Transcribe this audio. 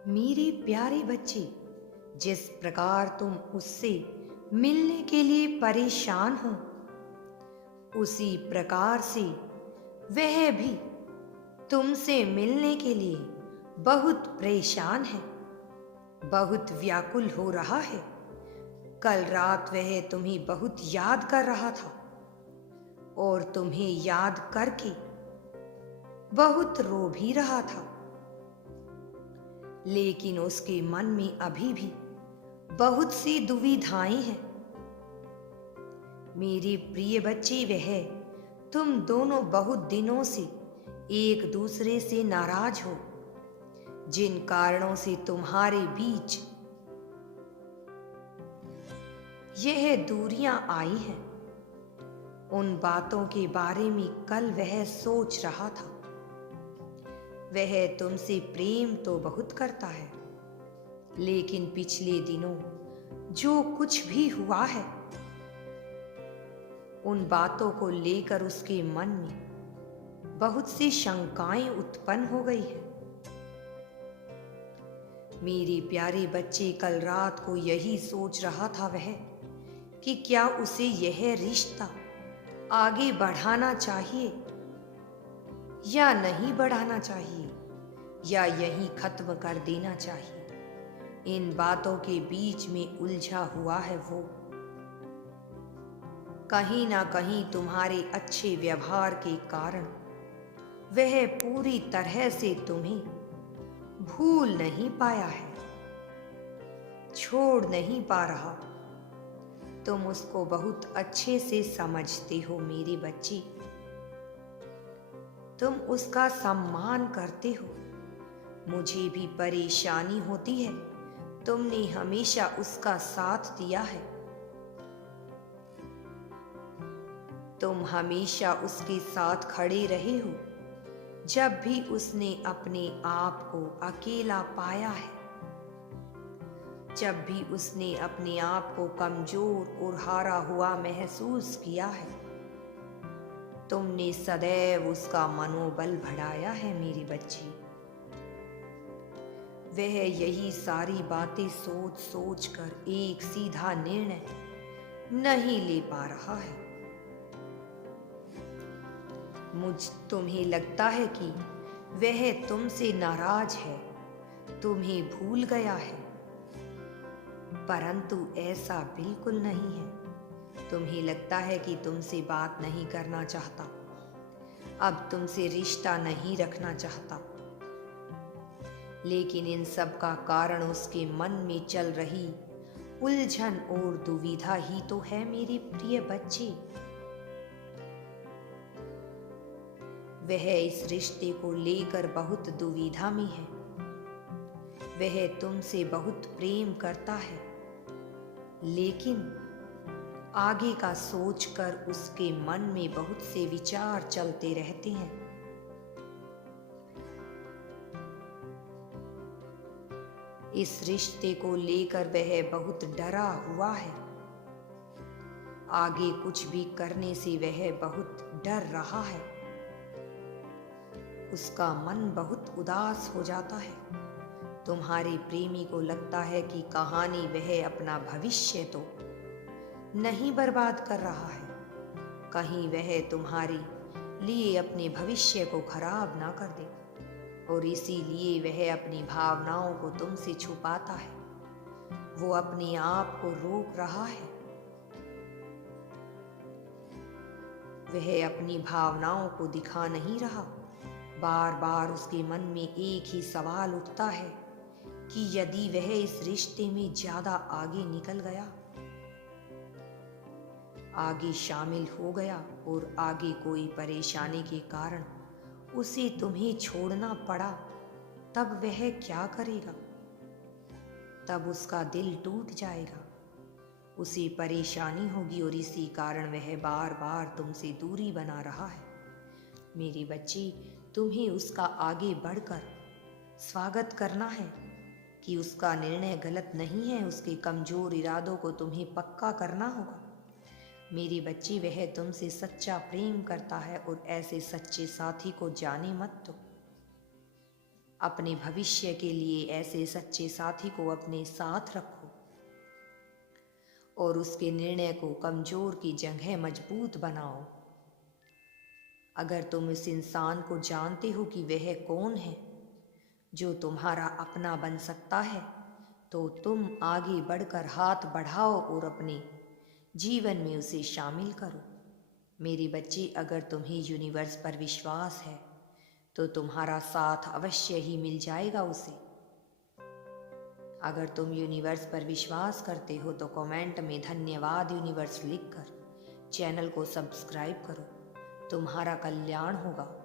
मेरे प्यारे बच्चे, जिस प्रकार तुम उससे मिलने के लिए परेशान हो, उसी प्रकार से वह भी तुमसे मिलने के लिए बहुत परेशान है, बहुत व्याकुल हो रहा है। कल रात वह तुम्हें बहुत याद कर रहा था और तुम्हें याद करके बहुत रो भी रहा था, लेकिन उसके मन में अभी भी बहुत सी दुविधाएं हैं। मेरे प्रिय बच्चे, वह तुम दोनों बहुत दिनों से एक दूसरे से नाराज हो, जिन कारणों से तुम्हारे बीच यह दूरियां आई हैं, उन बातों के बारे में कल वह सोच रहा था। वह तुमसे प्रेम तो बहुत करता है, लेकिन पिछले दिनों जो कुछ भी हुआ है, उन बातों को लेकर उसके मन में बहुत सी शंकाएं उत्पन्न हो गई है। मेरे प्यारे बच्चे, कल रात को यही सोच रहा था वह कि क्या उसे यह रिश्ता आगे बढ़ाना चाहिए या नहीं बढ़ाना चाहिए, या यहीं खत्म कर देना चाहिए। इन बातों के बीच में उलझा हुआ है वो। कहीं ना कहीं तुम्हारे अच्छे व्यवहार के कारण वह पूरी तरह से तुम्हें भूल नहीं पाया है, छोड़ नहीं पा रहा। तुम उसको बहुत अच्छे से समझते हो मेरे बच्चे, तुम उसका सम्मान करते हो। मुझे भी परेशानी होती है, तुमने हमेशा उसका साथ दिया है, तुम हमेशा उसके साथ खड़े रहे हो जब भी उसने अपने आप को अकेला पाया है, जब भी उसने अपने आप को कमजोर और हारा हुआ महसूस किया है। तुमने सदैव उसका मनोबल बढ़ाया है मेरे बच्चे। वह यही सारी बातें सोच सोच कर एक सीधा निर्णय नहीं ले पा रहा है। तुम्हें लगता है कि वह तुमसे नाराज है, तुम्हें भूल गया है, परंतु ऐसा बिल्कुल नहीं है। तुम्हें लगता है कि तुमसे बात नहीं करना चाहता, अब तुमसे रिश्ता नहीं रखना चाहता, लेकिन इन सब का कारण उसके मन में चल रही उलझन और दुविधा ही तो है मेरे प्रिय बच्चे। वह इस रिश्ते को लेकर बहुत दुविधा में है। वह तुमसे बहुत प्रेम करता है, लेकिन आगे का सोचकर उसके मन में बहुत से विचार चलते रहते हैं। इस रिश्ते को लेकर वह बहुत डरा हुआ है। आगे कुछ भी करने से वह बहुत डर रहा है। उसका मन बहुत उदास हो जाता है। तुम्हारे प्रेमी को लगता है कि कहानी वह अपना भविष्य तो नहीं बर्बाद कर रहा है, कहीं वह तुम्हारे लिए अपने भविष्य को खराब ना कर दे, और इसीलिए वह अपनी भावनाओं को तुमसे छुपाता है। वो अपने आप को रोक रहा है। वह अपनी भावनाओं को दिखा नहीं रहा। बार बार उसके मन में एक ही सवाल उठता है कि यदि वह इस रिश्ते में ज्यादा आगे निकल गया, आगे शामिल हो गया और आगे कोई परेशानी के कारण उसे तुम्हें छोड़ना पड़ा, तब वह क्या करेगा? तब उसका दिल टूट जाएगा, उसे परेशानी होगी, और इसी कारण वह बार बार तुमसे दूरी बना रहा है। मेरे बच्चे, तुम्हें उसका आगे बढ़कर स्वागत करना है कि उसका निर्णय गलत नहीं है। उसके कमजोर इरादों को तुम्हें पक्का करना होगा। मेरे बच्चे, वह तुमसे सच्चा प्रेम करता है, और ऐसे सच्चे साथी को जाने मत दो। अपने भविष्य के लिए ऐसे सच्चे साथी को अपने साथ रखो और उसके निर्णय को कमजोर की जगह मजबूत बनाओ। अगर तुम इस इंसान को जानते हो कि वह कौन है जो तुम्हारा अपना बन सकता है, तो तुम आगे बढ़कर हाथ बढ़ाओ और अपने जीवन में उसे शामिल करो। मेरे बच्चे, अगर तुम्हें यूनिवर्स पर विश्वास है तो तुम्हारा साथ अवश्य ही मिल जाएगा उसे। अगर तुम यूनिवर्स पर विश्वास करते हो तो कमेंट में धन्यवाद यूनिवर्स लिखकर चैनल को सब्सक्राइब करो। तुम्हारा कल्याण होगा।